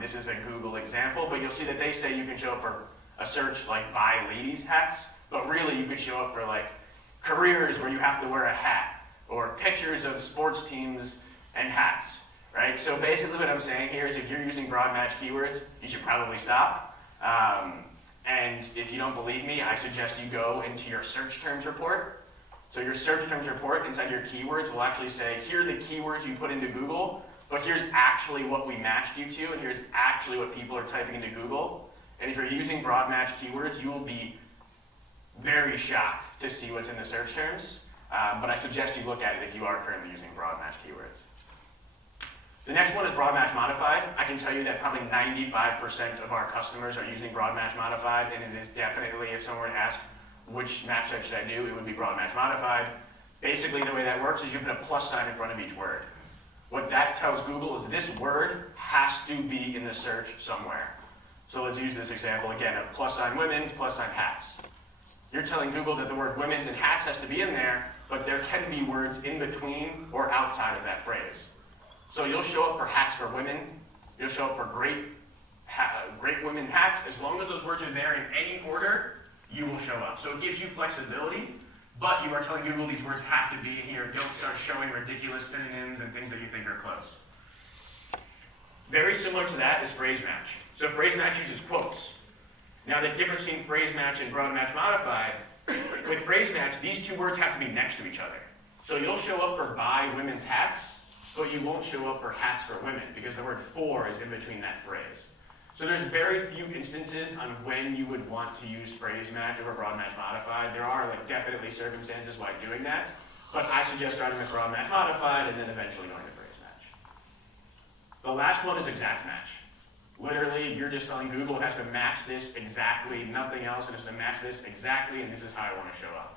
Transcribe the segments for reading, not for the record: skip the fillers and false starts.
This is a Google example, but you'll see that they say you can show up for a search like buy ladies hats, but really you could show up for like careers where you have to wear a hat, or pictures of sports teams and hats, right? So basically what I'm saying here is if you're using broad match keywords, you should probably stop. And if you don't believe me, I suggest you go into your search terms report. So your search terms report inside your keywords will actually say, here are the keywords you put into Google, but here's actually what we matched you to, and here's actually what people are typing into Google. And if you're using broad match keywords, you will be very shocked to see what's in the search terms. But I suggest you look at it if you are currently using broad match keywords. The next one is broad match modified. I can tell you that probably 95% of our customers are using broad match modified, and it is definitely, if someone were to ask which match type should I do, it would be broad match modified. Basically, the way that works is you put a plus sign in front of each word. What that tells Google is this word has to be in the search somewhere. So let's use this example again of plus sign women's, plus sign hats. You're telling Google that the word women's and hats has to be in there, but there can be words in between or outside of that phrase. So you'll show up for hats for women, you'll show up for great women hats. As long as those words are there in any order, you will show up. So it gives you flexibility, but you are telling Google these words have to be in here. Don't start showing ridiculous synonyms and things that you think are close. Very similar to that is phrase match. So phrase match uses quotes. Now the difference between phrase match and broad match modified, with phrase match, these two words have to be next to each other. So you'll show up for buy women's hats, but you won't show up for hats for women because the word for is in between that phrase. So there's very few instances on when you would want to use phrase match over broad match modified. There are definitely circumstances why doing that, but I suggest starting with broad match modified and then eventually going to phrase match. The last one is exact match. Literally, you're just telling Google it has to match this exactly, nothing else. It has to match this exactly, and this is how I want to show up.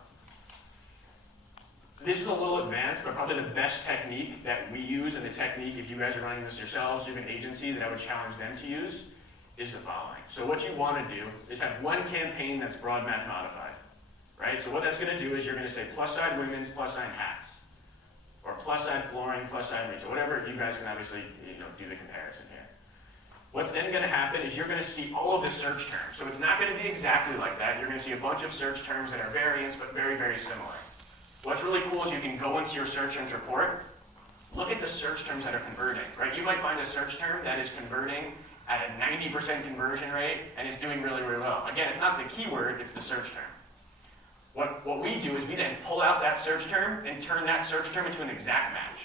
This is a little advanced, but probably the best technique that we use, and the technique, if you guys are running this yourselves, you have an agency that I would challenge them to use, is the following. So what you want to do is have one campaign that's broad match modified, right? So what that's going to do is you're going to say plus sign women's, plus sign hats, or plus sign flooring, plus sign retail, whatever. You guys can obviously do the comparison here. What's then going to happen is you're going to see all of the search terms. So it's not going to be exactly like that. You're going to see a bunch of search terms that are variants, but very, very similar. What's really cool is you can go into your search terms report, look at the search terms that are converting, right? You might find a search term that is converting at a 90% conversion rate and is doing really, really well. Again, it's not the keyword, it's the search term. What we do is we then pull out that search term and turn that search term into an exact match.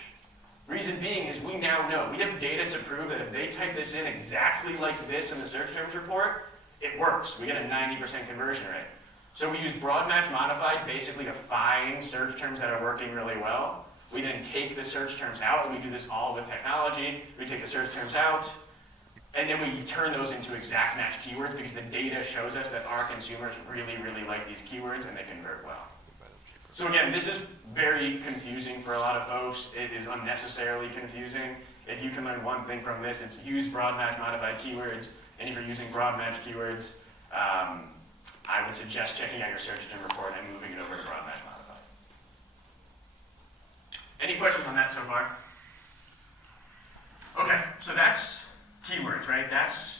Reason being is we now know, we have data to prove that if they type this in exactly like this in the search terms report, it works. We get a 90% conversion rate. So we use broad match modified basically to find search terms that are working really well. We then take the search terms out, and we do this all with technology. We take the search terms out, and then we turn those into exact match keywords because the data shows us that our consumers really, really like these keywords and they convert well. So again, this is very confusing for a lot of folks. It is unnecessarily confusing. If you can learn one thing from this, it's use broad match modified keywords. And if you're using broad match keywords, I would suggest checking out your search term report and moving it over to broad match modified. Any questions on that so far? Okay, so that's keywords, right? That's